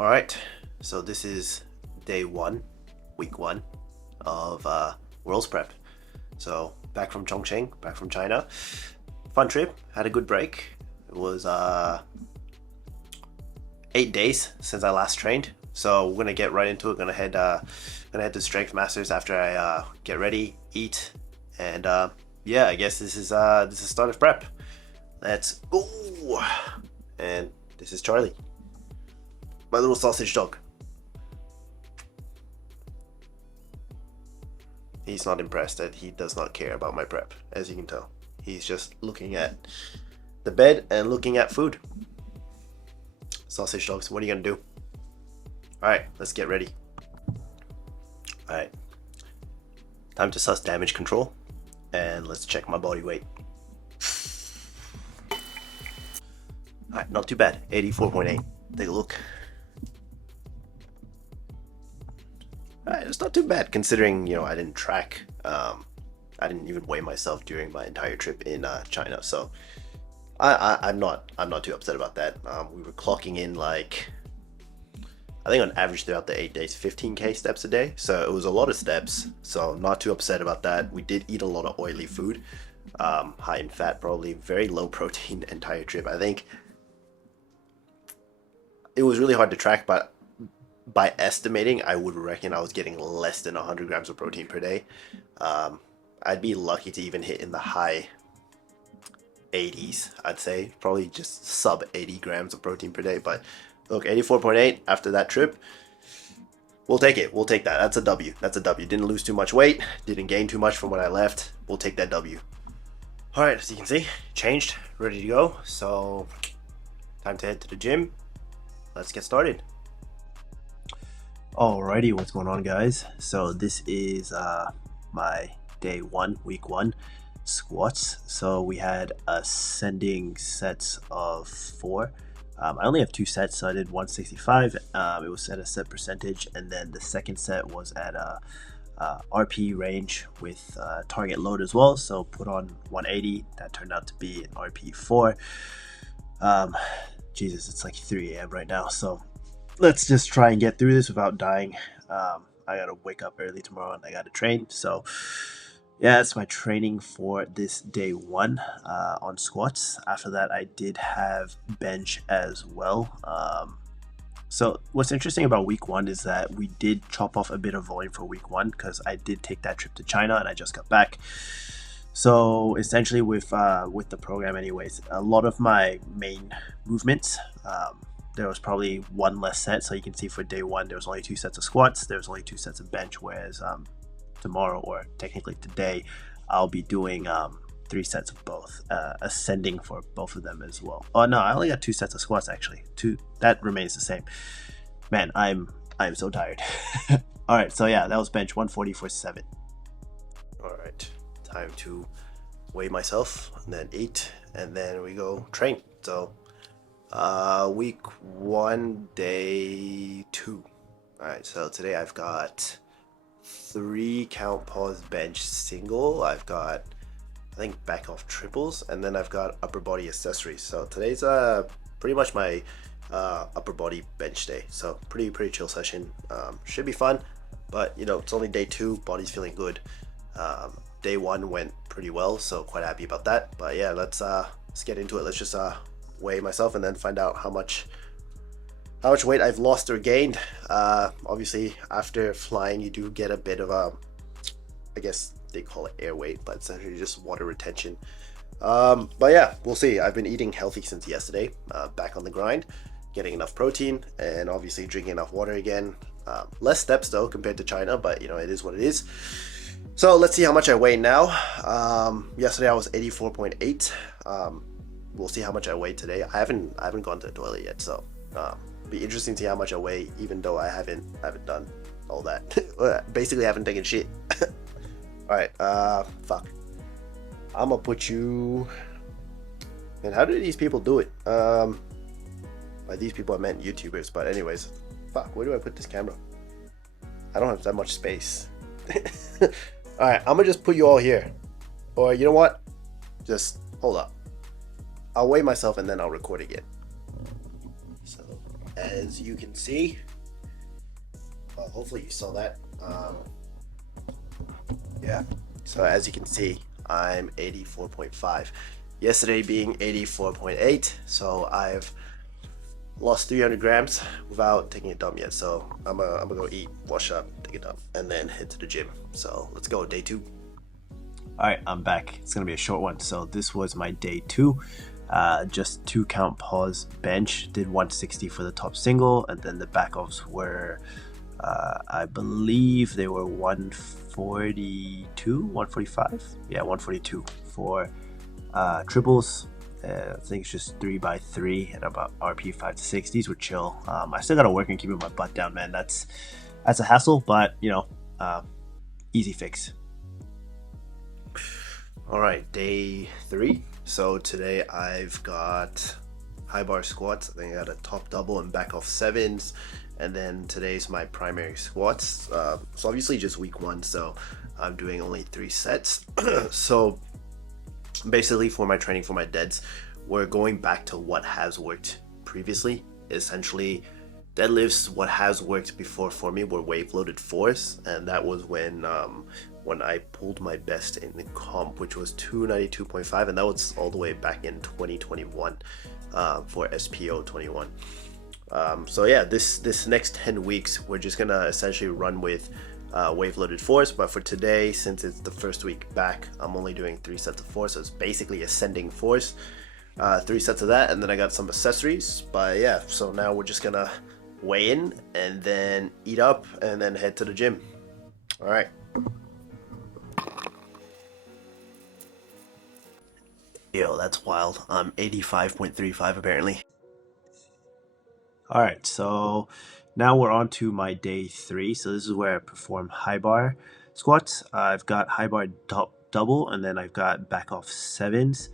All right, so this is day one, week one of World's Prep. So back from Chongqing, back from China. Fun trip, had a good break. It was 8 days since I last trained. So we're gonna get right into it. Gonna head to Strength Masters after I get ready, eat, and yeah, I guess this is start of prep. Let's go. And this is Charlie, my little sausage dog. He's not impressed that he does not care about my prep, as you can tell. He's just looking at the bed and looking at food. Sausage dogs, what are you gonna do? Alright, let's get ready. Alright, time to suss damage control, and let's check my body weight. Alright, not too bad, 84.8. Take a look. Alright, it's not too bad considering, I didn't track. I didn't even weigh myself during my entire trip in China, so I'm not too upset about that. We were clocking in like, I think on average throughout the 8 days, 15k steps a day. So it was a lot of steps. So not too upset about that. We did eat a lot of oily food, high in fat, probably very low protein entire trip. I think it was really hard to track, but by estimating, I would reckon I was getting less than 100 grams of protein per day. I'd be lucky to even hit in the high 80s, I'd say. Probably just sub 80 grams of protein per day. But look, 84.8 after that trip. We'll take it. We'll take that. That's a W. That's a W. Didn't lose too much weight. Didn't gain too much from when I left. We'll take that W. All right, as you can see, changed, ready to go. So time to head to the gym. Let's get started. Alrighty, what's going on, guys? So this is my day one, week one squats. So we had ascending sets of 4. I only have 2 sets, so I did 165. It was at a set percentage, and then the second set was at a RP range with target load as well. So put on 180. That turned out to be an RP 4. Jesus, it's like 3 a.m. right now, so let's just try and get through this without dying. I gotta wake up early tomorrow and I gotta train. So yeah, that's my training for this day one on squats. After that, I did have bench as well. So what's interesting about week one is that we did chop off a bit of volume for week one because I did take that trip to China and I just got back. So essentially with the program anyways, a lot of my main movements, there was probably 1 less set. So you can see for day one, there was only 2 sets of squats. There was only 2 sets of bench, whereas tomorrow, or technically today, I'll be doing 3 sets of both, ascending for both of them as well. Oh no, I only got 2 sets of squats actually. 2, that remains the same. Man, I'm so tired. All right, so yeah, that was bench 140 for 7. All right, time to weigh myself and then eat, and then we go train. So week 1, day 2. All right, so today I've got 3 count pause bench single. I've got, I think, back off triples, and then I've got upper body accessories. So today's pretty much my upper body bench day. So pretty chill session. Should be fun, but it's only day 2. Body's feeling good. Day 1 went pretty well, so quite happy about that. But yeah, let's get into it. Let's just weigh myself and then find out how much weight I've lost or gained. Obviously, after flying, you do get a bit of I guess they call it air weight, but essentially just water retention. But yeah, we'll see. I've been eating healthy since yesterday, back on the grind, getting enough protein, and obviously drinking enough water again. Less steps though compared to China, but it is what it is. So let's see how much I weigh now. Yesterday I was 84.8. We'll see how much I weigh today. I haven't gone to the toilet yet, so be interesting to see how much I weigh, even though I haven't done all that. Basically, I haven't taken shit. All right, fuck. I'm gonna put you. And how do these people do it? By these people I meant YouTubers, but anyways, fuck. Where do I put this camera? I don't have that much space. All right, I'm gonna just put you all here, or you know what? Just hold up. I'll weigh myself and then I'll record again. So as you can see, well, hopefully you saw that. Yeah, so as you can see, I'm 84.5. Yesterday being 84.8, so I've lost 300 grams without taking a dump yet. So I'm gonna go eat, wash up, take a dump, and then head to the gym. So let's go, day 2. All right, I'm back. It's gonna be a short one. So this was my day 2. Just 2 count pause bench. Did 160 for the top single, and then the back offs were, I believe they were 142, 145. Yeah, 142 for triples. I think it's just 3x3 and about RP 5 to 6. These were chill. I still gotta work on keeping my butt down, man. That's a hassle, but you know, easy fix. All right, day 3. So today I've got high bar squats. I think I got a top double and back off 7s, and then today's my primary squats. So obviously just week 1, so I'm doing only 3 sets. So basically for my training for my deads, we're going back to what has worked previously. Essentially deadlifts, what has worked before for me were wave loaded 4s, and that was when I pulled my best in the comp, which was 292.5, and that was all the way back in 2021 for SPO 21. So yeah, this next 10 weeks we're just gonna essentially run with wave loaded 4s, but for today, since it's the first week back, I'm only doing 3 sets of 4, so it's basically ascending 4s. 3 sets of that, and then I got some accessories. But yeah, so now we're just gonna weigh in and then eat up and then head to the gym. All right. Yo, that's wild. I'm 85.35 apparently. All right, so now we're on to my day 3. So this is where I perform high bar squats. I've got high bar double, and then I've got back off 7s.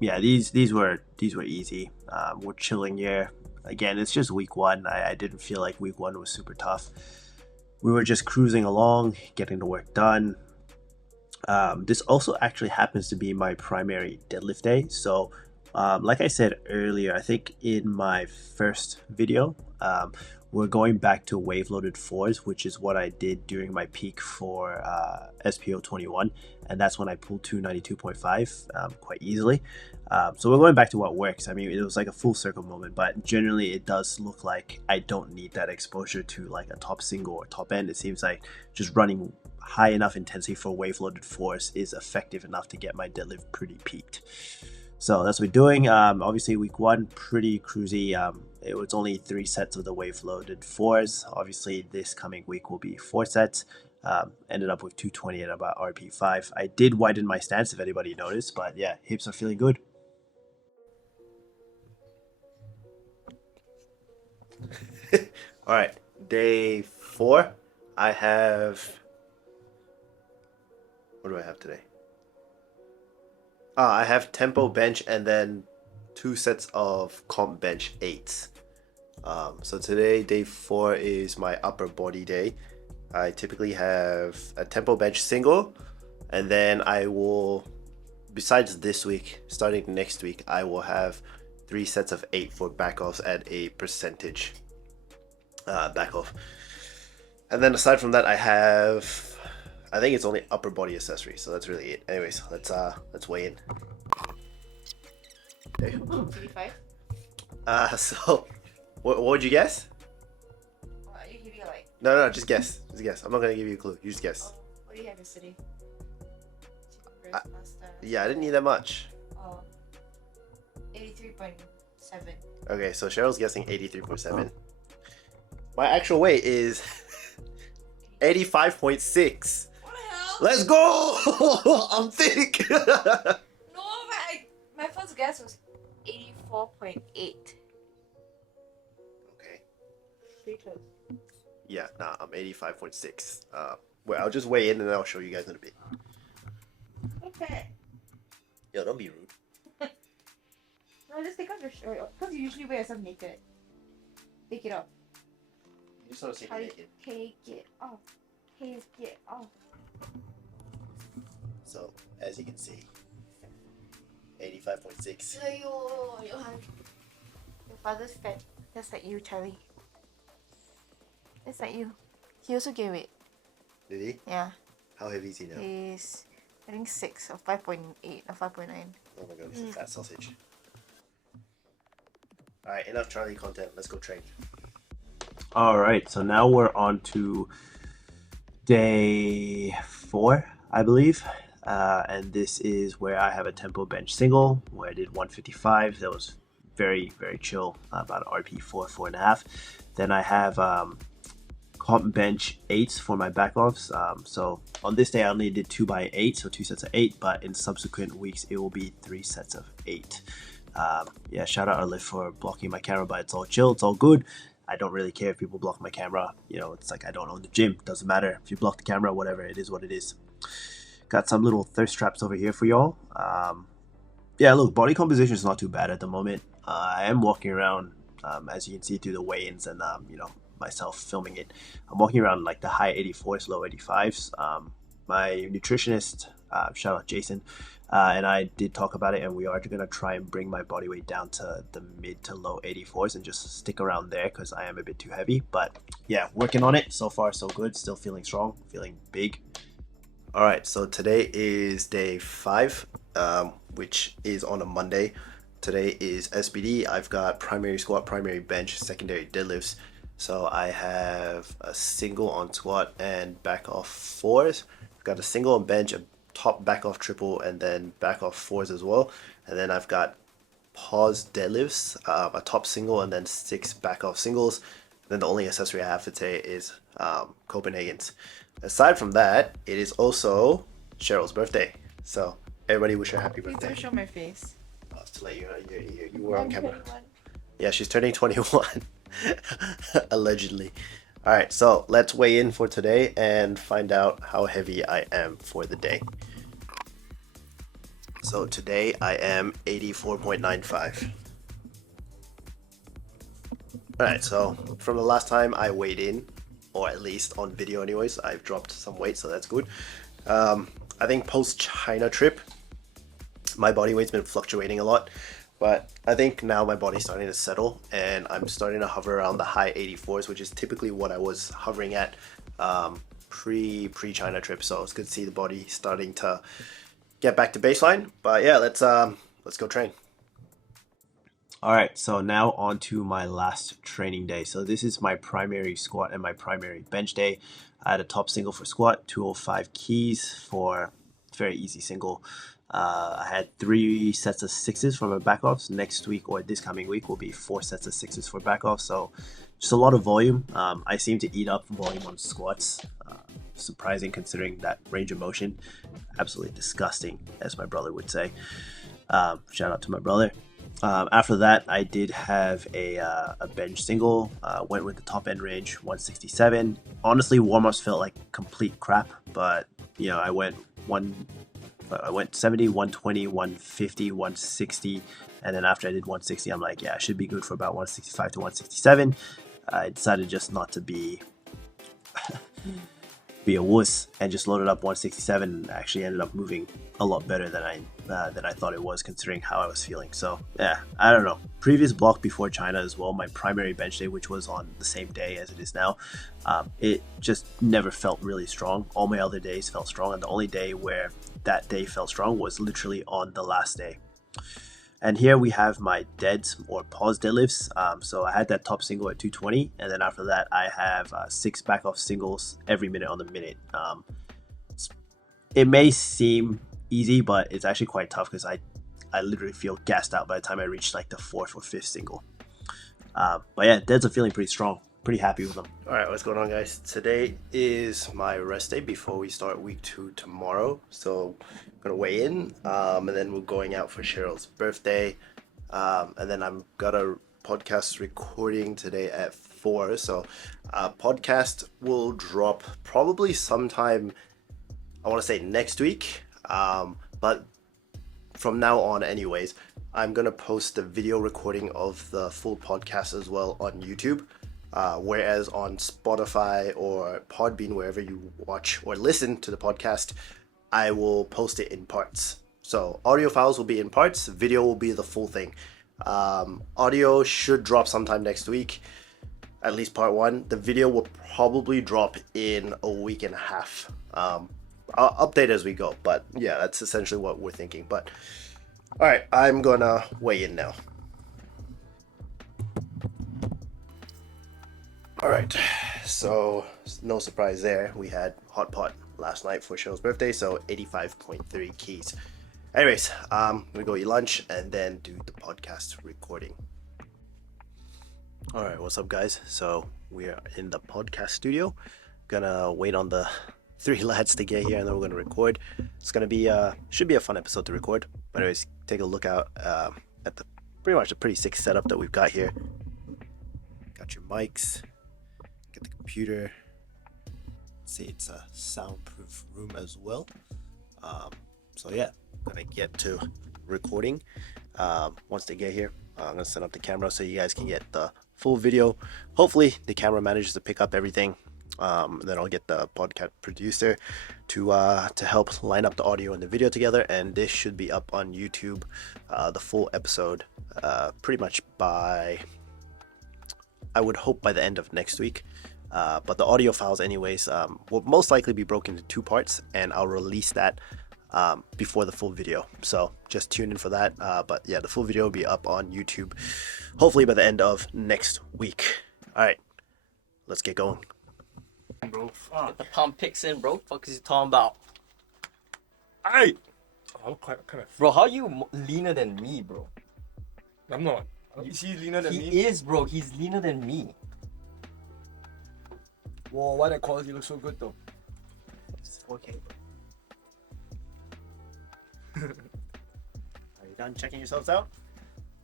Yeah, these were easy. We're chilling here. Again, it's just week 1. I didn't feel like week 1 was super tough. We were just cruising along, getting the work done. This also actually happens to be my primary deadlift day. So like I said earlier, I think in my first video, we're going back to wave loaded 4s, which is what I did during my peak for SPO 21, and that's when I pulled 292.5 quite easily. So we're going back to what works. I mean, it was like a full circle moment, but generally it does look like I don't need that exposure to like a top single or top end. It seems like just running high enough intensity for wave loaded 4s is effective enough to get my deadlift pretty peaked. So that's what we're doing. Obviously week 1, pretty cruisy. It was only 3 sets of the wave loaded 4s. Obviously this coming week will be 4 sets. Ended up with 220 at about RP 5. I did widen my stance if anybody noticed, but yeah, hips are feeling good. All right, day 4. I have, what do I have today? I have tempo bench and then 2 sets of comp bench 8s. So today, day 4, is my upper body day. I typically have a tempo bench single, and then I will, besides this week, starting next week, I will have 3 sets of 8 for back offs at a percentage back off. And then aside from that, I think it's only upper body accessories, so that's really it. Anyways, let's weigh in. Okay. 85? So what would you guess? You give me like. No, just guess. Just guess. I'm not gonna give you a clue. You just guess. What do you have yesterday? Chicken breast pasta. Yeah, I didn't need that much. 83.7. Okay, so Cheryl's guessing 83.7. My actual weight is 85.6. What the hell? Let's go! I'm thick. No, but my first guess was 84.8. Okay. Pretty close. Yeah, nah, I'm 85.6. Well, I'll just weigh in and then I'll show you guys in a bit. Okay. Yo, don't be rude. No, just take off your shirt. Because you usually wear yourself naked. Take it off. You just want to see me naked. Take it off. Take it off. So, as you can see, 85.6. Your father's fat. That's like you, Charlie. That's like you. He also gained weight. Did he? Yeah. How heavy is he now? He's, I think 6 or 5.8 or 5.9. Oh my god, he's a fat sausage. Alright, enough Charlie content. Let's go train. Alright, so now we're on to day 4, I believe. And this is where I have a tempo bench single where I did 155. That was very, very chill, about RP 4.5. Then I have comp bench 8s for my back offs. So on this day I only did 2x8, so 2 sets of 8, but in subsequent weeks it will be 3 sets of 8. Yeah, shout out Arlift for blocking my camera, but it's all chill, it's all good. I don't really care if people block my camera. You know, it's like I don't own the gym. Doesn't matter if you block the camera, whatever. It is what it is. Got some little thirst traps over here for y'all. Yeah, look, body composition is not too bad at the moment. I am walking around, as you can see through the weigh-ins and you know, myself filming it. I'm walking around like the high 84s, low 85s. My nutritionist, shout out Jason, and I did talk about it, and we are going to try and bring my body weight down to the mid to low 84s and just stick around there because I am a bit too heavy. But yeah, working on it. So far, so good. Still feeling strong, feeling big. All right, so today is day 5, which is on a Monday. Today is SBD. I've got primary squat, primary bench, secondary deadlifts. So I have a single on squat and back off 4s. I've got a single on bench, a top back off triple, and then back off 4s as well. And then I've got pause deadlifts, a top single, and then 6 back off singles. And then the only accessory I have for today is Copenhagen's. Aside from that, it is also Cheryl's birthday. So everybody wish her happy birthday. Please don't show my face. To let you know, you were on camera. 21. Yeah, she's turning 21. Allegedly. Alright, so let's weigh in for today and find out how heavy I am for the day. So today I am 84.95. Alright, so from the last time I weighed in, or at least on video anyways, I've dropped some weight, so that's good. I think post China trip, my body weight's been fluctuating a lot, but I think now my body's starting to settle and I'm starting to hover around the high 84s, which is typically what I was hovering at pre-China trip. So it's good to see the body starting to get back to baseline. But yeah, let's go train. All right, so now on to my last training day. So this is my primary squat and my primary bench day. I had a top single for squat, 205 keys for very easy single. I had 3 sets of 6s for my back offs. Next week or this coming week will be 4 sets of 6s for back offs. So just a lot of volume. I seem to eat up volume on squats. Surprising considering that range of motion. Absolutely disgusting, as my brother would say. Shout out to my brother. After that, I did have a bench single. Went with the top end range, 167. Honestly, warm-ups felt like complete crap, but you know, I went 70, 120, 150, 160, and then after I did 160, I'm like, yeah, I should be good for about 165 to 167. I decided just not to be a wuss and just loaded up 167 and actually ended up moving a lot better than I thought it was considering how I was feeling. So yeah, I don't know. Previous block before China as well, my primary bench day, which was on the same day as it is now, it just never felt really strong. All my other days felt strong, and the only day where that day felt strong was literally on the last day. And here we have my deads or pause deadlifts. So I had that top single at 220, and then after that I have 6 back off singles every minute on the minute. It may seem easy, but it's actually quite tough because I literally feel gassed out by the time I reach like the 4th or 5th single. But yeah, deads are feeling pretty strong. Pretty happy with them. Alright, what's going on, guys? Today is my rest day before we start week 2 tomorrow. So I'm gonna weigh in, and then we're going out for Cheryl's birthday. And then I've got a podcast recording today at 4. So podcast will drop probably sometime, I want to say next week. But from now on anyways, I'm gonna post the video recording of the full podcast as well on YouTube. Whereas on Spotify or Podbean, wherever you watch or listen to the podcast, I will post it in parts. So audio files will be in parts, video will be the full thing. Audio should drop sometime next week, at least part one. The video will probably drop in a week and a half. I'll update as we go, but yeah, that's essentially what we're thinking. But all right, I'm gonna weigh in now. All right, so no surprise there. We had hot pot last night for Show's birthday, so 85.3 keys. Anyways, we go eat lunch and then do the podcast recording. All right, what's up, guys? So we are in the podcast studio. Gonna wait on the three lads to get here, and then we're gonna record. It's gonna be should be a fun episode to record. But anyways, take a look out at the pretty much a pretty sick setup that we've got here. Got your mics, get the computer. See, it's a soundproof room as well. So yeah, gonna get to recording. Once they get here, I'm gonna set up the camera so you guys can get the full video. Hopefully the camera manages to pick up everything. Then I'll get the podcast producer to help line up the audio and the video together, and this should be up on YouTube, the full episode, pretty much by, I would hope, by the end of next week. But the audio files anyways will most likely be broken into two parts, and I'll release that before the full video, so just tune in for that. But yeah, the full video will be up on YouTube hopefully by the end of next week. All right, let's get going, bro. Fuck. Get the pump picks in, bro. Fuck is he talking about? Hey! I'm quite kind of. Bro, how you leaner than me, bro? I'm not. Is he leaner than me? He is, bro. He's leaner than me. Whoa, why that quality looks so good though? It's 4K, bro. are you done checking yourselves out?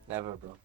Never, bro.